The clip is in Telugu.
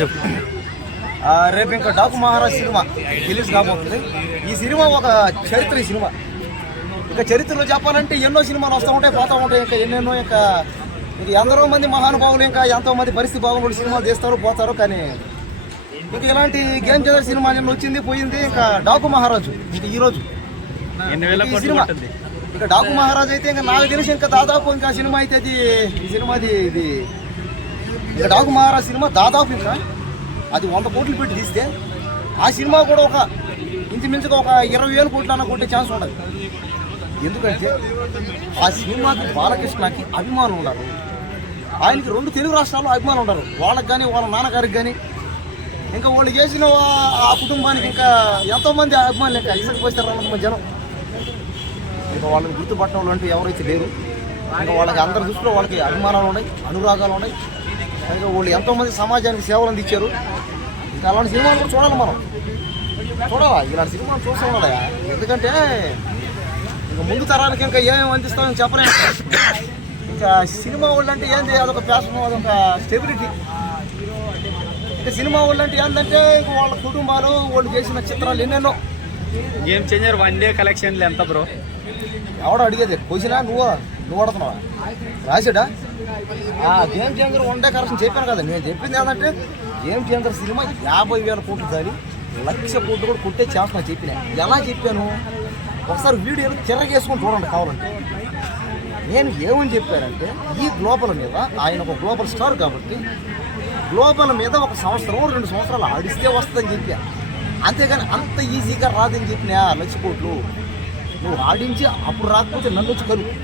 చెప్పు. రేపు ఇంకా డాకు మహారాజ్ సినిమా రిలీజ్ కాబోతుంది. ఈ సినిమా ఒక చరిత్ర ఈ సినిమా. ఇంకా చరిత్రలో చెప్పాలంటే ఎన్నో సినిమాలు వస్తూ ఉంటాయి పోతూ ఉంటాయి. ఇంకా ఎన్నెన్నో ఇంకా ఇది ఎందరో మంది మహానుభావులు ఇంకా ఎంతో మంది పరిస్థితి బాగుండి సినిమాలు తీస్తారు పోతారు. కానీ ఇంకా ఇలాంటి గేమ్ చేసే సినిమా నిన్న వచ్చింది పోయింది. ఇంకా డాకు మహారాజు ఇంకా ఈ రోజు. ఎన్ని వేల ఈ కోట్లు సినిమా ఇంకా డాకు మహారాజ్ అయితే ఇంకా నాకు తెలిసి ఇంకా దాదాపు ఇంకా సినిమా అయితే అది ఈ సినిమాది ఇది ఇంకా డాకు మహారాజ్ సినిమా దాదాపు ఇంకా అది వంద కోట్లు పెట్టి తీస్తే ఆ సినిమా కూడా ఒక ఇంచుమించుగా ఒక ఇరవై వేల కోట్లు అన్న కొట్టే ఛాన్స్ ఉండదు. ఎందుకంటే ఆ సినిమాకి బాలకృష్ణకి అభిమానులు ఉన్నారు. ఆయనకి రెండు తెలుగు రాష్ట్రాల్లో అభిమానులు ఉన్నారు. వాళ్ళకి కానీ వాళ్ళ నాన్నగారికి కానీ ఇంకా వాళ్ళు చేసిన ఆ కుటుంబానికి ఇంకా ఎంతోమంది అభిమానులు ఇంకా ఇసుకు పోస్తారు అన్నది జనం. ఇంకా వాళ్ళని గుర్తుపట్టడం వాళ్ళు అంటూ ఎవరైతే లేరు. ఇంకా వాళ్ళకి అందరి దృష్టిలో వాళ్ళకి అభిమానాలు ఉన్నాయి అనురాగాలు ఉన్నాయి. ఇంకా వాళ్ళు ఎంతోమంది సమాజానికి సేవలు అందించారు. ఇంకా అలాంటి సినిమాలు కూడా చూడాలి మనం. చూడాలా? ఇలాంటి సినిమాలు చూస్తూ ఉండాలి? ఎందుకంటే ఇంకా ముందు తరానికి ఇంకా ఏమేమి అందిస్తామని చెప్పలేము ఇంకా సినిమా వాళ్ళు అంటే ఏంది? అదొక ప్యాషన్ అదొక స్టెబిలిటీ. ఇంకా సినిమా వాళ్ళు అంటే ఏంటంటే ఇంకా వాళ్ళ కుటుంబాలు వాళ్ళు చేసిన చిత్రాలు ఎన్నెన్నో. గేమ్ చేంజర్ వన్ డే కలెక్షన్లు ఎంత బ్రో? ఎవడో అడిగేది క్వశ్చనా నువ్వు? నువ్వు అడుగుతున్నావా రాశాడా? ఆ గేమ్ చేంజర్ ఉండే కరెక్షన్ చెప్పాను కదా నేను చెప్పింది ఏంటంటే గేమ్ చేంజర్ సినిమా యాభై వేల కోట్లు దాని లక్ష కోట్లు కూడా కొట్టే చేస్తున్నా చెప్పిన. ఎలా చెప్పాను? ఒకసారి వీడియోలు చిరగేసుకొని చూడండి కావాలంటే. నేను ఏమని చెప్పానంటే ఈ గ్లోబల్ మీద ఆయన ఒక గ్లోబల్ స్టార్ కాబట్టి గ్లోబల్ మీద ఒక సంవత్సరం రెండు సంవత్సరాలు ఆడిస్తే వస్తుందని చెప్పా. అంతేగాని అంత ఈజీగా రాదని చెప్పినా లక్ష కోట్లు. నువ్వు ఆడించి అప్పుడు రాకపోతే నన్ను వచ్చి కలుపు.